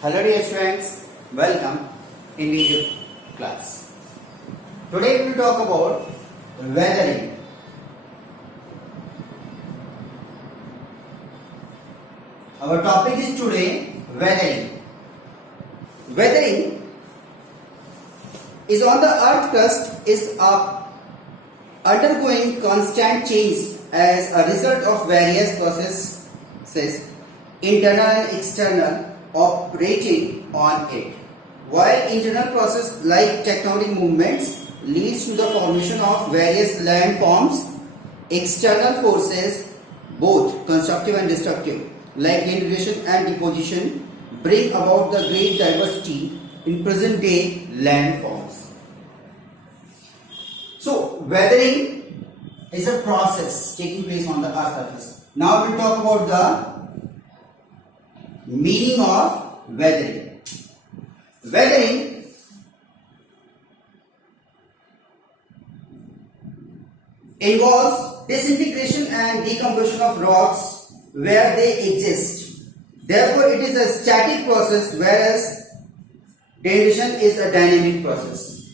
Hello dear students, welcome in video class. Today we will talk about weathering. Our topic is today weathering. Weathering is on the earth crust is undergoing constant change as a result of various processes, internal and external, operating on it. While internal process like tectonic movements leads to the formation of various landforms, external forces, both constructive and destructive, like denudation and deposition, bring about the great diversity in present day landforms. So, weathering is a process taking place on the earth's surface. Now we will talk about the meaning of weathering. Weathering involves disintegration and decomposition of rocks where they exist. Therefore, it is a static process, whereas denudation is a dynamic process.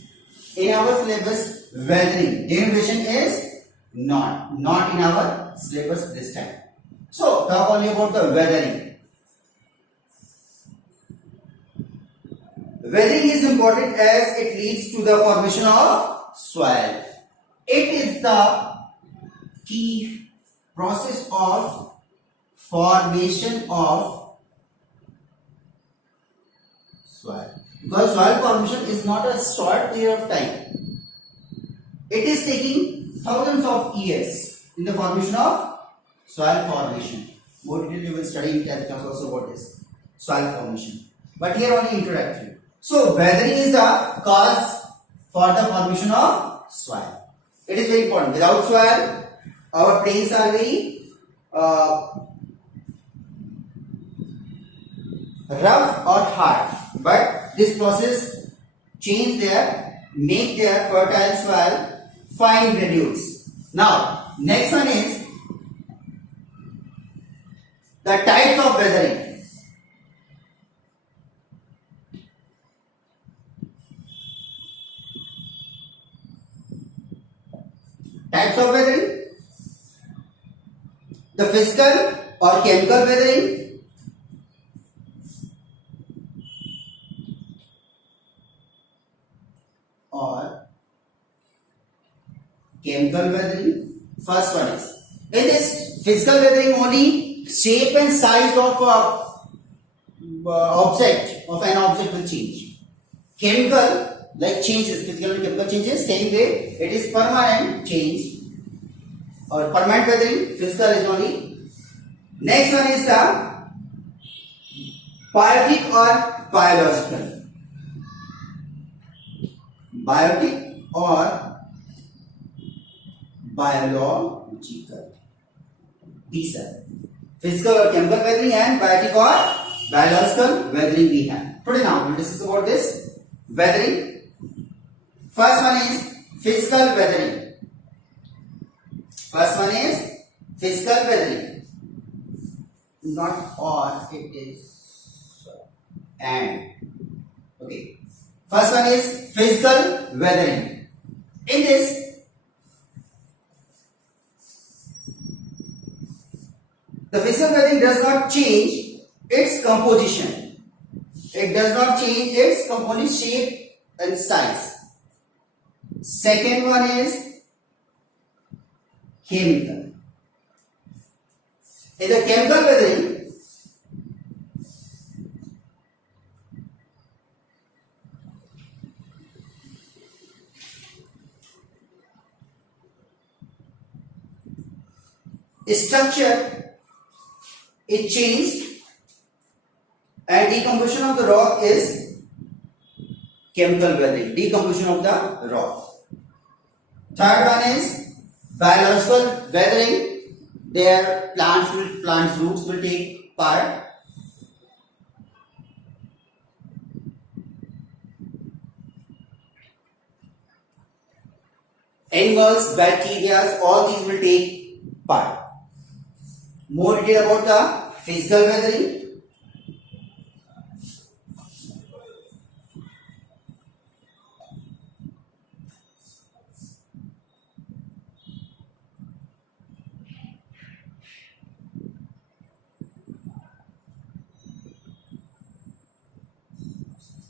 In our syllabus, weathering, denudation is not in our syllabus this time. So, talk only about the weathering. Weathering is important as it leads to the formation of soil. It is the key process of formation of soil. Because soil formation is not a short period of time. It is taking thousands of years in the formation of soil formation. More detail you will study in 10th class also about this soil formation. But here only introductory. So, weathering is the cause for the formation of soil. It is very important. Without soil, our plains are very rough or hard. But this process make their fertile soil fine granules. Now, next one is the types of weathering. Types of weathering: the physical or chemical weathering, or chemical weathering. First one is, in this physical weathering, only shape and size of an object will change. Chemical, like changes, physical and chemical changes, same way it is permanent change or permanent weathering. Physical is only. Next one is the biotic or biological. Biotic or biological. These are physical or chemical weathering and biotic or biological weathering we have. Today now we will discuss about this weathering. First one is physical weathering. First one is physical weathering. Not or, it is and. Okay. First one is physical weathering. In this, the physical weathering does not change its composition. It does not change its component shape and size. Second one is chemical. In the chemical weathering, structure is changed and decomposition of the rock is chemical weathering. Decomposition of the rock. Third one is biological weathering. Their plants roots will take part. Animals, bacteria, all these will take part. More detail about the physical weathering.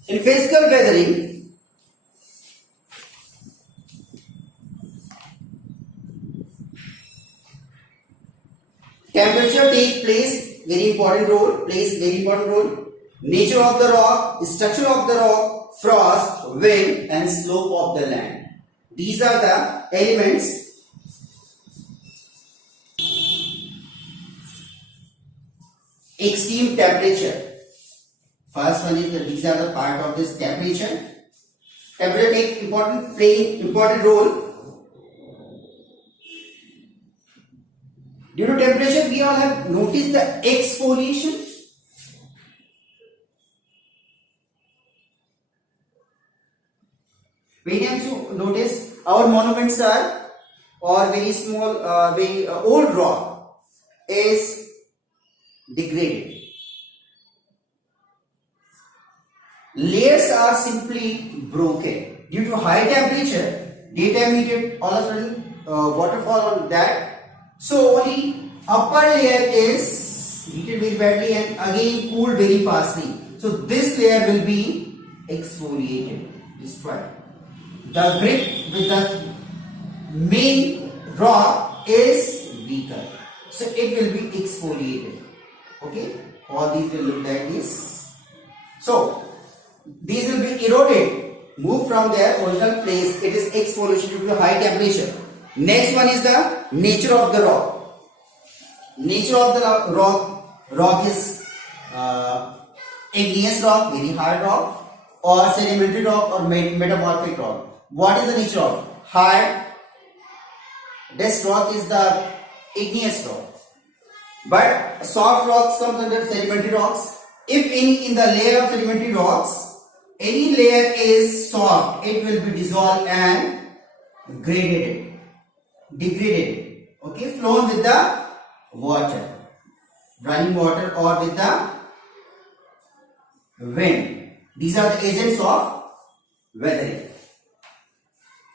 In physical weathering, temperature plays very important role. Nature of the rock, structure of the rock, frost, wind, and slope of the land. These are the elements. Extreme temperature. First one is these are the part of this temperature. Temperature play important role. Due to temperature, we all have noticed the exfoliation. Many times you notice our monuments are or very small, very old rock is degraded. Layers are simply broken due to high temperature. Daytime heated, all of a sudden waterfall on that. So only upper layer is heated very badly and again cooled very fastly. So this layer will be exfoliated, destroyed. The grip with the main rock is weaker, so it will be exfoliated. Okay, all these will look like this. So these will be eroded, moved from their original place. It is exfoliation due to high temperature. Next one is the nature of the rock. Nature of the rock is igneous rock, very hard rock, or sedimentary rock, or metamorphic rock. What is the nature of hard? This rock is the igneous rock, but soft rocks comes under sedimentary rocks. If any in the layer of sedimentary rocks, any layer is soft, it will be dissolved and degraded, okay, flown with the water, running water, or with the wind. These are the agents of weathering.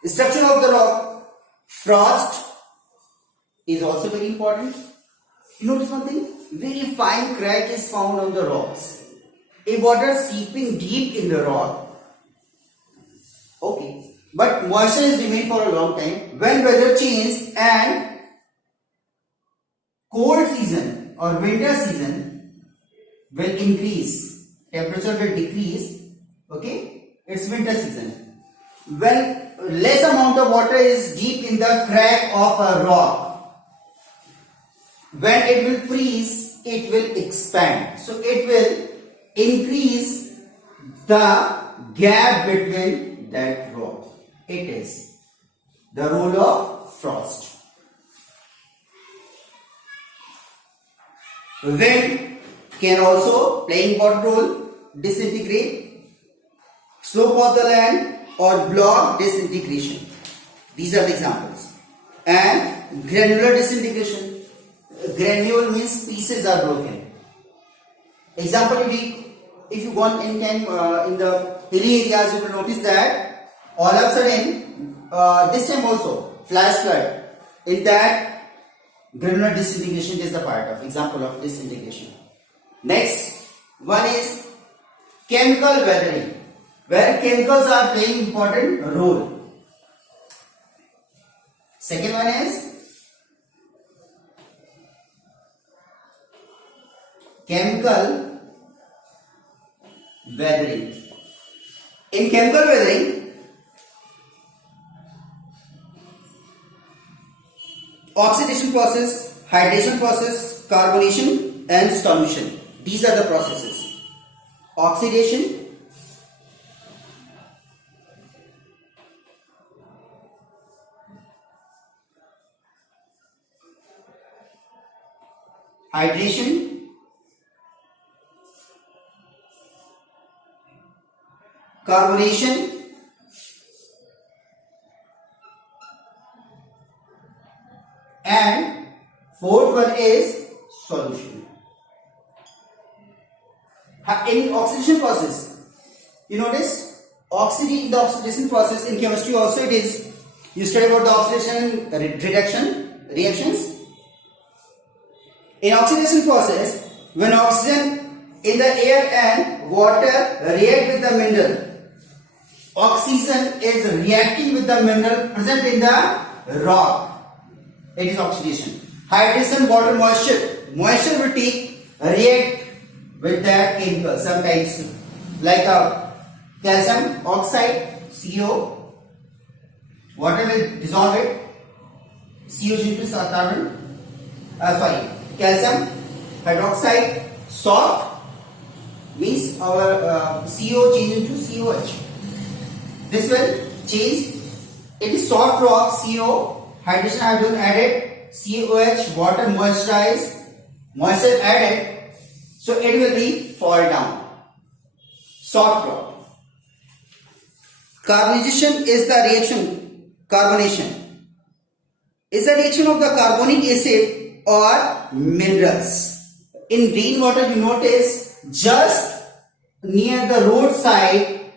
Structure of the rock, frost is also very important. You notice one thing, very fine crack is found on the rocks. A water seeping deep in the rock, okay, but moisture is remained for a long time. When weather changes and cold season or winter season will increase, temperature will decrease, okay, it's winter season. When less amount of water is deep in the crack of a rock, when it will freeze, it will expand, so it will increase the gap between that rock. It is the role of frost. Wind can also play important role, disintegrate, slope of the land, or block disintegration. These are the examples. And granular disintegration. Granule means pieces are broken. Example, if you go in the hilly areas, you will notice that all of a sudden, this time also, flash flood. In that, granular disintegration is the part of example of disintegration. Next one is chemical weathering, where chemicals are playing important role. Second one is chemical weathering. In chemical weathering, oxidation process, hydration process, carbonation, and solution. These are the processes. Oxidation, hydration, carbonation, and fourth one is solution. In oxidation process, you notice the oxidation process in chemistry also it is, you study about the oxidation reduction reactions. In oxidation process, when oxygen in the air and water react with the mineral, oxygen is reacting with the mineral present in the rock. It is oxidation. Hydration, water, moisture. Moisture will react with that chemical. Sometimes like a calcium oxide, CO. Water will dissolve it. CO changes to carbon. Calcium hydroxide, soft means our CO change into COH. This will change. It is soft rock, CO, hydrogen ion added, COH, water moisturized, moisture added, so it will be fall down. Soft rock. Carbonization is the reaction. Carbonation is the reaction of the carbonic acid or minerals. In rainwater, you notice just near the roadside,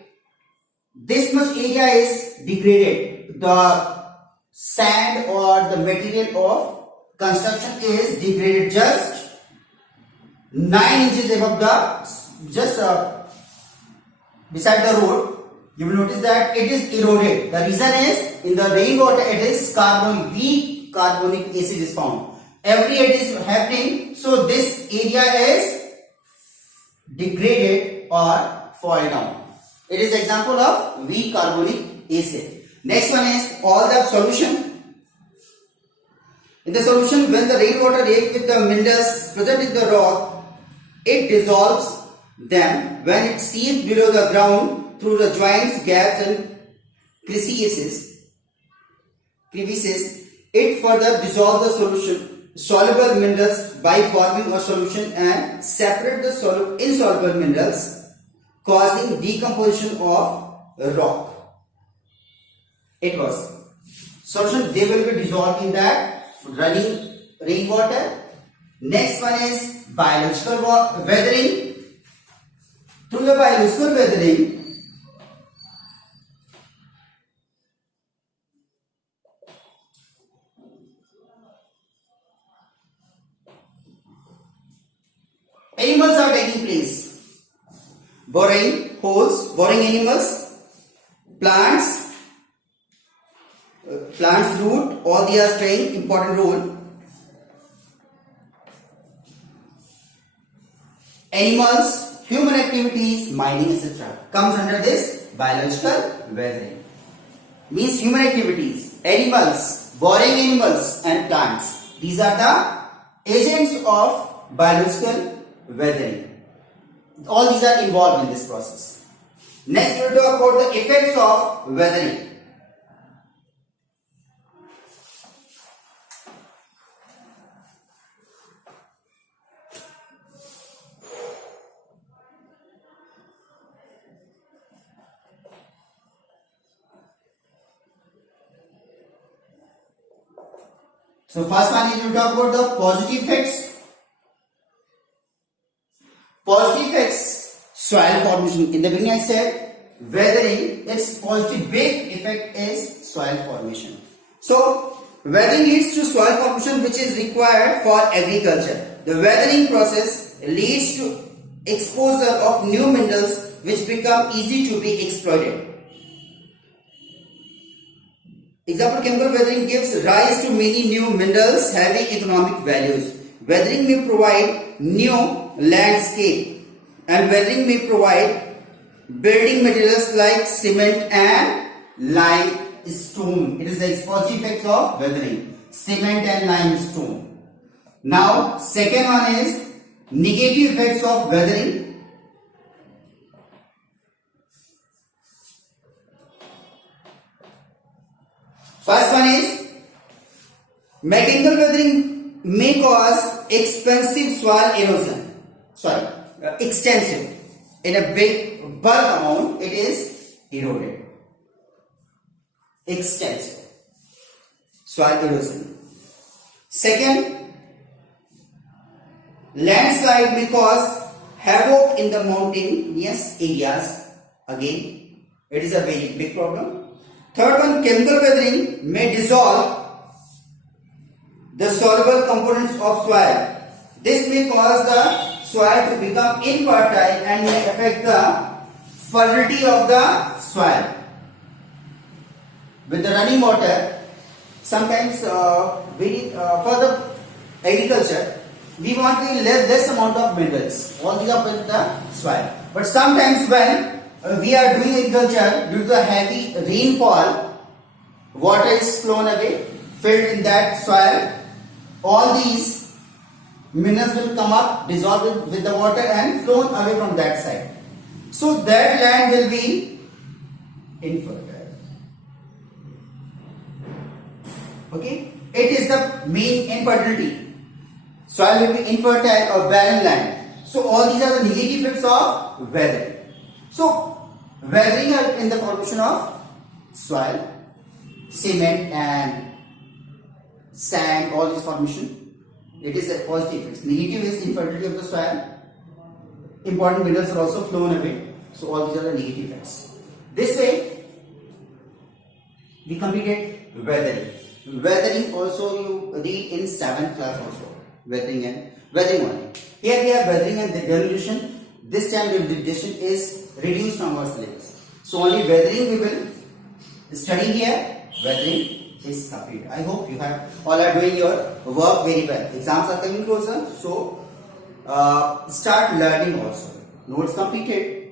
this much area is degraded. The sand or the material of construction is degraded just 9 inches above the beside the road. You will notice that it is eroded. The reason is in the rainwater it is weak carbonic acid is found. Every it is happening, so this area is degraded or fall down. It is example of weak carbonic acid. Next one is all the solution. In the solution, when the rainwater reacts with the minerals present in the rock, it dissolves them. When it seeps below the ground through the joints, gaps and crevices, it further dissolves the soluble minerals by forming a solution and separate the insoluble minerals, causing decomposition of rock. It was solution, they will be dissolved in that running rainwater. Next one is biological weathering. Through the biological weathering, animals are taking place. Boring holes, boring animals, plants root, all these are playing important role. Animals, human activities, mining, etc. comes under this biological weathering. Means human activities, animals, boring animals and plants. These are the agents of biological weathering. All these are involved in this process. Next we will talk about the effects of weathering. So first one is we will talk about the positive effects. Positive effects, soil formation. In the beginning I said weathering, its positive big effect is soil formation. So weathering leads to soil formation which is required for agriculture. The weathering process leads to exposure of new minerals which become easy to be exploited. Example, chemical weathering gives rise to many new minerals having economic values. Weathering may provide new landscape and weathering may provide building materials like cement and limestone. It is the positive effects of weathering, cement and limestone. Now second one is negative effects of weathering. First one is mechanical weathering may cause extensive soil erosion. Extensive. In a big bulk amount, it is eroded. Extensive soil erosion. Second, landslide may cause havoc in the mountainous areas. Again, it is a very big problem. Third one, chemical weathering may dissolve the soluble components of soil. This may cause the soil to become infertile and may affect the fertility of the soil. With the running water, sometimes for the agriculture, we want to less amount of minerals. All these are with the soil. But sometimes when we are doing agriculture, due to the heavy rainfall, water is flown away, filled in that soil. All these minerals will come up, dissolved with the water and flown away from that side. So that land will be infertile. Okay? It is the main infertility. Soil will be infertile or barren land. So all these are the negative effects of weathering. So weathering are in the formation of soil, cement and sand, all these formation. It is a positive effects. Negative is infertility of the soil. Important minerals are also flown away. So all these are the negative effects. This way we completed weathering. Weathering also you read in 7th class also. Weathering only. Here we have weathering and diminution. This time the diminution is reduced from our syllabus. So only weathering we will study here. Weathering is complete. I hope you have all are doing your work very well. Exams are coming closer, so start learning also. Notes completed.